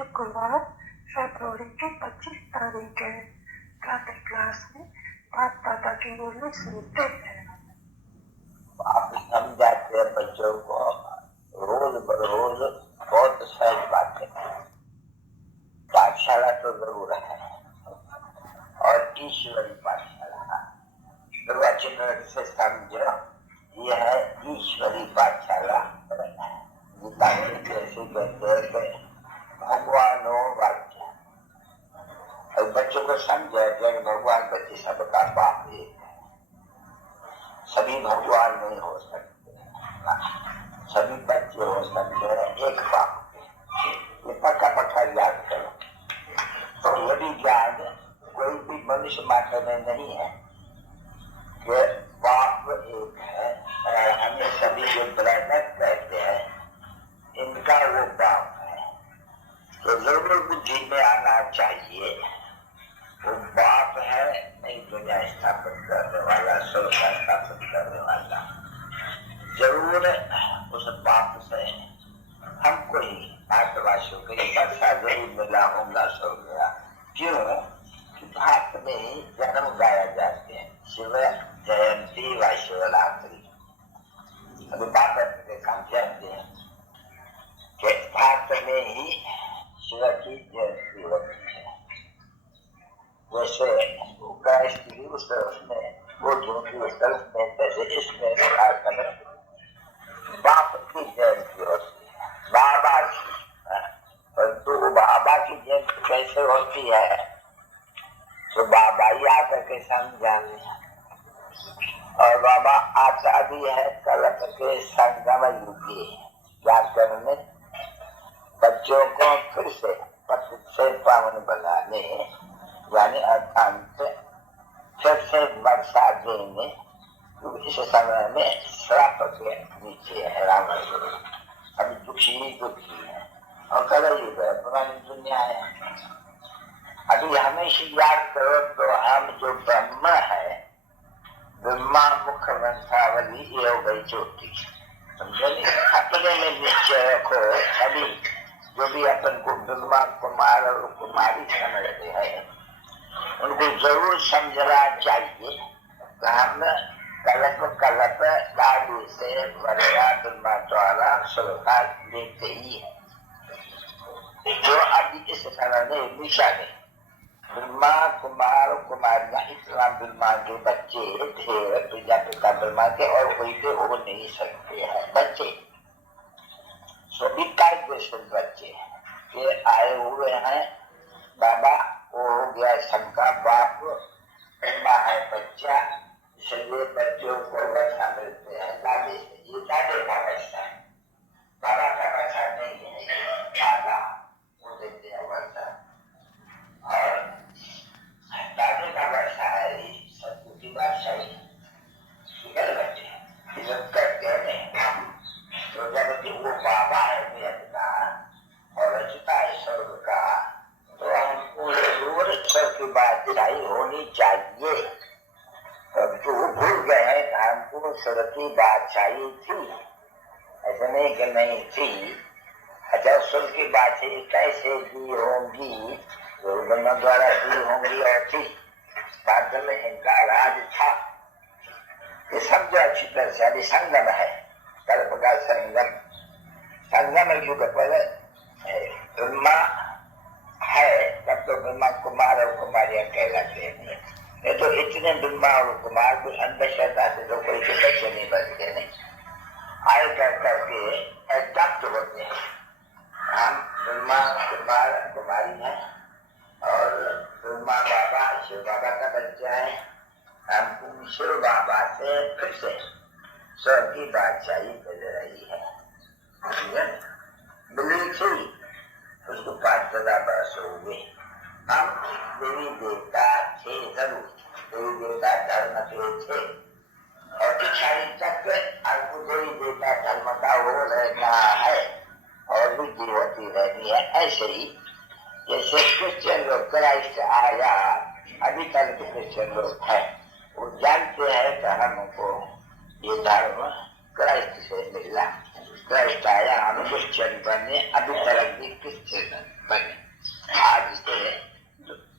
शुक्रवार फरवरी की 25 तारीख है। प्रातः क्लास में बाप दादा की ओर में सुनते हैं। आप समझाते हैं बच्चों को रोज बरोज बहुत सहज बातें। पाठशाला तो जरूर है और ईश्वरी पाठशाला निर्वाचन से समझो, यह है ईश्वरी पाठशाला। गीता में जैसे कहते हैं भगवानो वाक्य, और बच्चों को समझे कि भगवान बच्चे सबका बाप एक है। सभी भगवान नहीं हो सकते, सभी बच्चे हो सकते हैं एक बाप के। ये पक्का पक्का याद करो। तो ये भी ज्ञान कोई भी मनुष्य मात्र में नहीं है कि बाप एक है। और हमें सभी जो ब्रदर कहते हैं इनका वो बाप है, तो जरूर बुद्धि में आना चाहिए वो बाप है, नहीं दुनिया स्थापित करने वाला, स्वर्ग स्थापित करने वाला। जरूर उस बाप से हमको ही भारतवासियों के लिए बच्चा जरूर मिला होगा स्वर्ग गया। क्यों कि भारत में ही जन्म गाया जाते हैं, शिव जयंती व शिवरात्रि। अभी बात के काम जानते हैं कि भारत में ही शिव की जयंती होती है। वैसे स्त्री उसमें वो झूठी में जैसे इसमें भारत में बाप की जयंती होती है, बाबा की। परंतु बाबा की जयंती कैसे होती है तो बाबा ही आकर के समझाने। और बाबा आता भी है कलप के संगम युगी, क्या करने बच्चों को फिर से पतित से पावन बनाने, यानी अर्थांत फिर से वर्षा देने। इस समय में श्राप के नीचे है रावण, अभी दुखी है और कलयुग है, पुरानी दुनिया है। अभी हमेशा याद करो तो हम जो ब्रह्म है, ब्रह्मा मुख वंशावली ये हो गई चोटी, समझो। अपने में निश्चय रखो, अभी जो भी अपन को ब्रह्मा कुमार और कुमारी समझते हैं उनको जरूर समझना चाहिए कि हम कलप दादी से वर्षा ब्रह्मा द्वारा सुरक्षा देते ही है। जो अभी इस समय में निशा है, ब्रह्मा कुमार कुमारियां इतना ब्रह्मा के बच्चे थे, प्रजापिता ब्रह्मा के और कोई के हो नहीं सकते हैं बच्चे। सभी बच्चे के आए हुए हैं। बाबा वो हो गया सबका बाप, ब्रह्मा है बच्चा, इसलिए बच्चों को वर्षा मिलते हैं दादी से। ये दादे का वर्षा है, बाबा का वर्षा नहीं है, दादा वो देते हैं वर्षा। और दादे का वर्षा है, सत्य की बात सही बच्चे इज्जत करते नहीं। तो जब वो बाबा है वेद का और रचता है स्वर्ग का, तो हमको जरूर ईश्वर की बादशाही होनी चाहिए। परंतु भूल गए हैं कि हमको स्वर्ग की बादशाही थी, ऐसा नहीं कि नहीं थी। अच्छा, स्वर्ग की बादशाही कैसे दी होंगी, ब्रह्मा द्वारा दी होंगी और थी। बाद में इनका राज था, ये सब जो अच्छी तरह से अभी संगम है, कल्प का संगम, संगम युग पर ब्रह्मा है, तब तो ब्रह्मा कुमार और कुमारियां कहलाते हैं। ये तो इतने ब्रह्मा और कुमार भी अंधश्रद्धा से तो कोई के बच्चे नहीं बनते, नहीं आए कर करके एडप्ट होते हैं। हम ब्रह्मा कुमार कुमारी हैं और ब्रह्मा बाबा शिव बाबा का बच्चा है। हम शिव बाबा से फिर से स्वर्ग की बादशाही मिल रही है। मिली थी, उसको 5,000 वर्ष हो गए। हम देवी देवता थे जरूर, देवी देवता धर्म के थे और पिछाड़ी तक आपको देवी देवता धर्म का हो रहना है और भी होती रहनी है। ऐसे ही जैसे क्रिश्चियन लोग, क्राइस्ट आया, अभी तक के क्रिश्चियन लोग हैं, वो जानते हैं कि हमको ये धर्म क्राइस्ट से मिला, क्राइस्ट आया, हम क्रिश्चियन बने, अभी तक भी क्रिश्चियन बने। आज से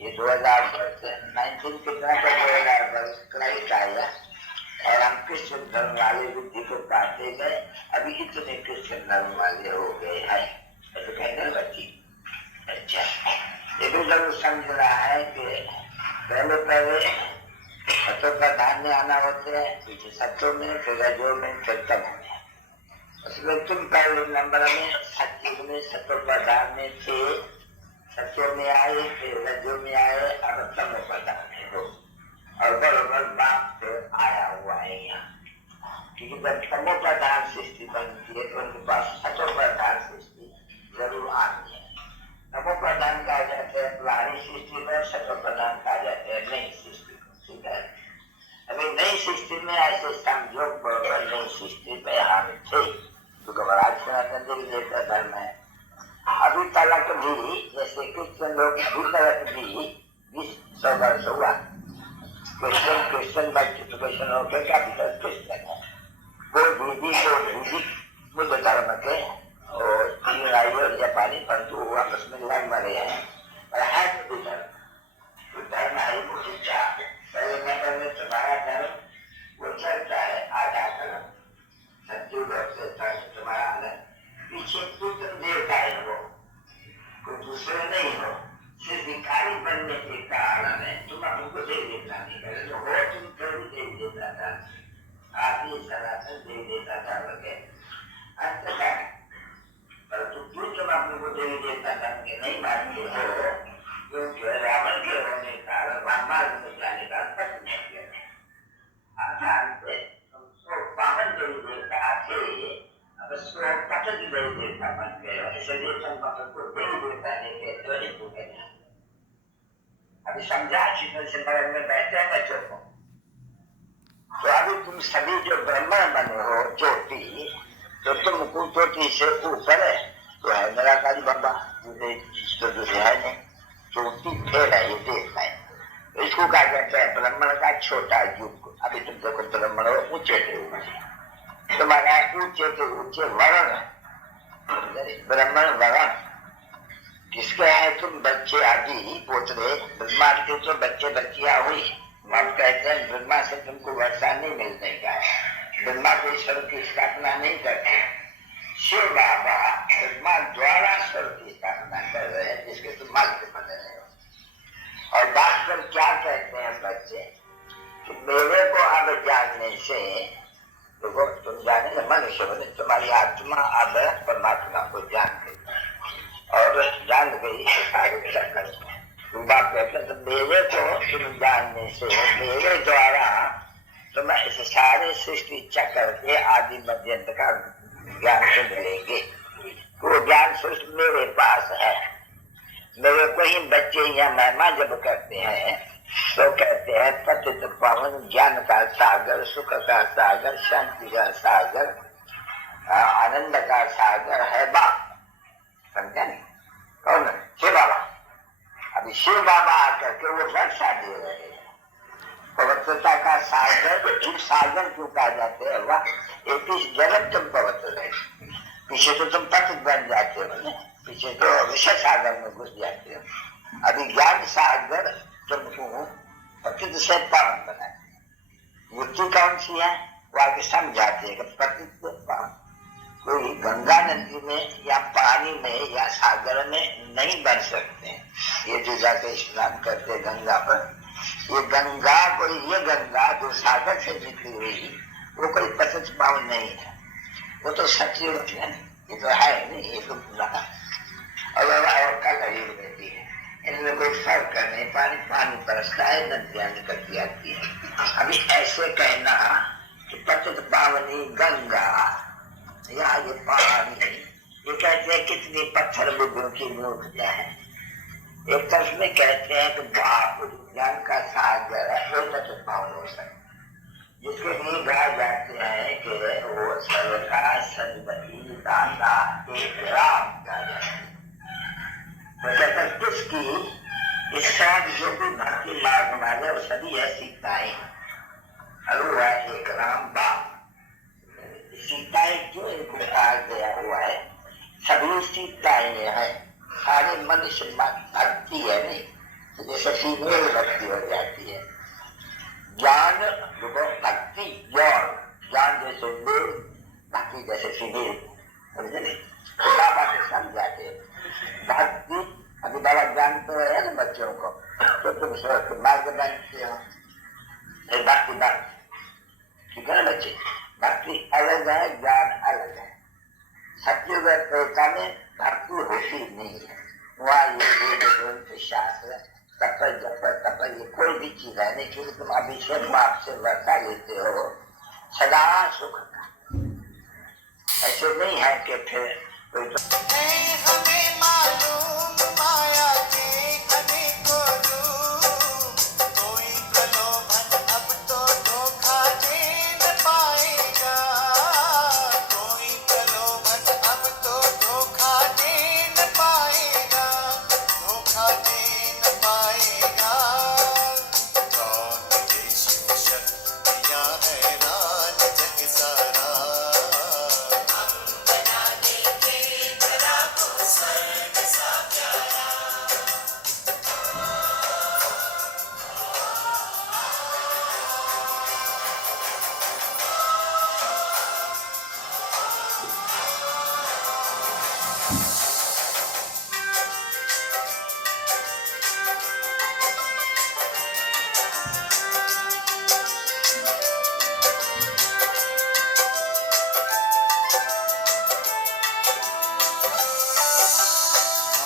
ये 2000 वर्ष 19 कितना का 2000 वर्ष क्राइस्ट आया और हम क्रिश्चियन धर्म वाले बुद्धि को पाते गए, अभी इतने क्रिश्चियन धर्म वाले हो गए हैं, ऐसे कहने बच्ची। अच्छा, ये भी जरूर समझ रहा है कि पहले सत्व प्रधान में आना होते हैं, पीछे सत्व में, फिर रजो में, फिर तम में। उसमें तुम पहले नंबर में सत्युग में सत्व प्रधान में थे, सत्व में आए, फिर रजो में आए, अब तम प्रधान में हो और बराबर बाप से आया हुआ है यहाँ। क्योंकि जब तमो प्रधान सृष्टि बनती है तो उनके पास सत्व प्रधान सृष्टि जरूर आनी है। तमो प्रधान कहा जाते हैं पुरानी सृष्टि में, सत्व प्रधान कहा जाते हैं नई सृष्टि को। ठीक है, अभी नई सृष्टि में ऐसे संयोग बराबर नई सृष्टि में हम थे, क्योंकि महाराज सनातन देवी देवता धर्म है। अभी तलक भी जैसे क्रिश्चियन लोग अभी तलक भी 20 वर्ष हुआ क्रिश्चियन बाइफिकेशन हो गया, कैपिटल क्रिश्चियन है। वो दीदी बुद्ध धर्म के और चीनाई और जापानी, परंतु वो आपस में लड़ मरे हैं और है बुद्ध धर्म है। वो शिक्षा पहले नंबर में तुम्हारा धर्म वो चलता है, आधा धर्म सत्युग से तुम्हारा अलग, पीछे तुम देवता है, वो कोई दूसरे नहीं हो, सिर्फ भिखारी बनने के कारण है। तुम हमको दे देता नहीं करे तो हो, तुम कभी दे देता था, आप ये सनातन दे देता था वगैरह अंत तक, परंतु तुम अपने को दे देता था नहीं मानते हो, क्योंकि रावण के होने का रामायण में जाने का तक नहीं किया। आसान से तुम पावन देवी देवता थे, अब उसको पतन देवी देवता बन गए, इसलिए तुम अपने को देवी देवता नहीं कहते हो, हिंदू कहते। अभी समझा चित्र से मरण में बैठे हैं बच्चों को। तो अभी तुम सभी जो ब्राह्मण बने हो ज्योति, तो तुम ज्योति से ऊपर है तो है निराकारी बाबा, तो दूसरे है नहीं, ज्योति फेल है, ये देख है। तो इसको कहा जाता है ब्राह्मण का छोटा युग। अभी तुम देखो ब्राह्मण हो ऊंचे थे ऊंचे, तुम्हारा ऊंचे के ऊंचे वर्ण, ब्राह्मण वर्ण किसके है? तुम बच्चे आदि पोतरे ब्रह्मा के तो बच्चे बच्चियां हुई, हम कहते हैं ब्रह्मा से तुमको वर्षा नहीं मिलने का है, ब्रह्मा को ईश्वर की स्थापना नहीं करते। शिव बाबा ब्रह्मा द्वारा ईश्वर की स्थापना कर रहे हैं, जिसके तुम मालिक बन रहे हो। और बात कर क्या कहते हैं बच्चे कि मेरे को अब जानने से, देखो तुम जाने ना मनुष्य बने, तुम्हारी आत्मा अब परमात्मा को जान गई और जान गई सारे चक्कर। बात कहते हैं तो मेरे को तुम जानने से, मेरे द्वारा तुम इस सारे सृष्टि चक्कर के आदि मध्यंत का ज्ञान तुम लेंगे। वो ज्ञान सृष्टि मेरे पास है। मेरे को ही बच्चे या महिमा जब करते हैं तो कहते हैं पतित पावन, ज्ञान का सागर, सुख का सागर, शांति का सागर, आनंद का सागर है बाप। समझा नहीं? कौन? शिव बाबा। अभी शिव बाबा आकर के वो वर्षा दे रहे हैं, पवित्रता का सागर। जीव सागर क्यों कहा जाते हैं? वह एक ही जन्म तुम पवित्र रहे, पीछे तो तुम पतित बन जाते हो ना, पीछे तो विषय सागर में घुस जाते हो। अभी ज्ञान सागर तुमको पतित से पावन बनाए। युक्ति कौन सी है? वो आगे समझाते हैं कि पतित पावन कोई गंगा नदी में या पानी में या सागर में नहीं बन सकते। ये जो जाके स्नान करते गंगा पर, ये गंगा कोई, ये गंगा जो सागर से निकली हुई वो कोई पतित पावन नहीं है, वो तो सतयुग है। ये तो है नहीं, ये तो और कल युग रहती है, इनमें कोई फर्क नहीं। पानी पानी बरसता है, नदियां निकलती आती है। अभी ऐसे कहना कि पतित पावनी गंगा या ये पानी, ये कहते हैं कितनी पत्थर बुद्धों की मूर्तियां है। एक तरफ में कहते हैं कि बाप ज्ञान का सागर है, वो पतित पावन हो सकता, जिसके लिए कहा जाते हैं कि वो सर्वथा सर्वती दाता एक राम का जाते। तो कहते हैं किसकी इस सब जो भी भक्ति मार्ग वाले वो सभी है सीताएं, और वो है एक राम बाप। सीताएं क्यों इनको कहा गया हुआ है? सभी सीताएं है, सारी मनुष्य भक्ति है नहीं, तो जैसे फीमेल भक्ति हो जाती है। ज्ञान देखो, भक्ति ज्ञान, ज्ञान जैसे मेल, भक्ति जैसे फीमेल, समझे नहीं? बाबा से समझाते भक्ति, अभी बाबा ज्ञान तो है ना बच्चों को, तो तुम सोच मार्ग बनते हो, भक्ति भक्ति, ठीक है ना बच्चे? भक्ति अलग है, ज्ञान अलग है। सत्युग त्रेता में भक्ति होती नहीं है, वहाँ ये वेद ग्रंथ शास्त्र तप जप तप ये कोई भी चीज है नहीं, क्योंकि तुम अभिषेक बाप से वर्षा लेते हो सदा सुख का। ऐसे नहीं है कि फिर कोई हमें मालूम माया के अनेकों रूप, कोई प्रलोभन अब तो धोखा दे न पाएगा, कोई प्रलोभन अब तो धोखा दे न पाएगा, धोखा दे न पाएगा। कौन दे शिव शक्तियाँ हैरान जग सारा,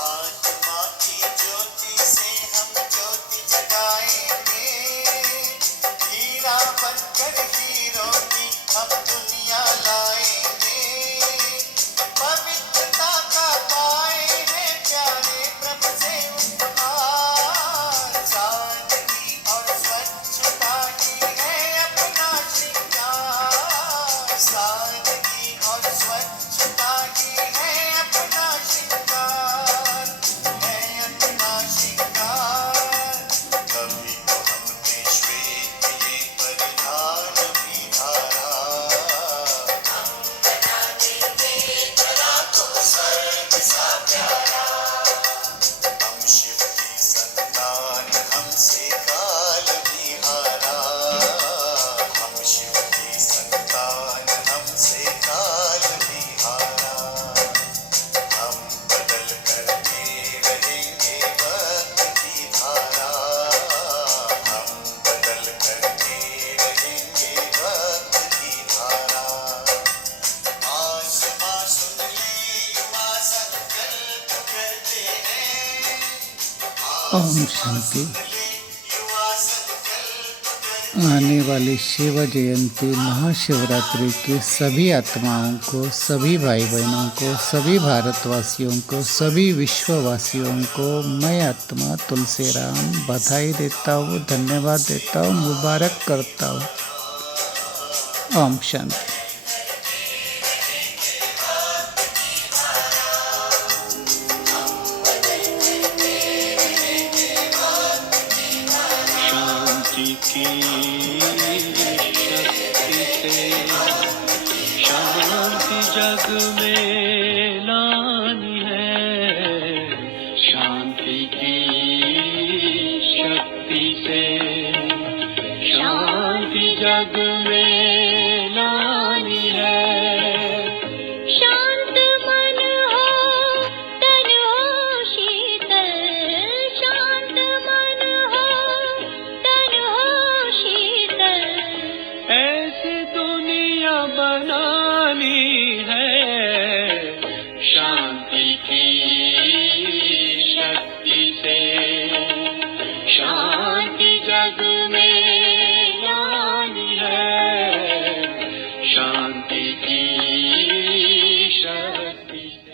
आत्मा की ज्योति से हम ज्योति जगाएंगे, हीरा बनकर हीरों की हम दुनिया लाएंगे, पवित्रता का पाए हैं प्यारे प्रभु से उपहार, सादगी और स्वच्छता ही है अपना श्रृंगार, सादगी और स्वच्छता ही है अपना श्रृंगार, है अपना श्रृंगार। कभी तो हमने श्वेत ये परिधान भी धारा, हम शिव की संतान हमसे काल भी हारा, हम शिव की संतान हमसे काल भी हारा, हम बदल करके रहेंगे वक्त की धारा, हम बदल करके रहेंगे वक्त की धारा। आसमां सुन ले युवा संकल्प करते हैं, ओम शांति। युवा संकल्प करते आने वाली शिव जयंती महाशिवरात्रि की सभी आत्माओं को, सभी भाई बहनों को, सभी भारतवासियों को, सभी विश्ववासियों को मैं आत्मा तुलसीराम बधाई देता हूँ, धन्यवाद देता हूँ, मुबारक करता हूँ। ओम शांति। शांति की शक्ति से शांति जग में लानी है, शांति की शक्ति से शांति जग में लानी है। शांत मन हो तन हो शीतल, शांत मन हो तन हो शीतल, ऐसी दुनिया बनानी है, शांति की शक्ति से शांति जग में लानी है, शांति की शक्ति से।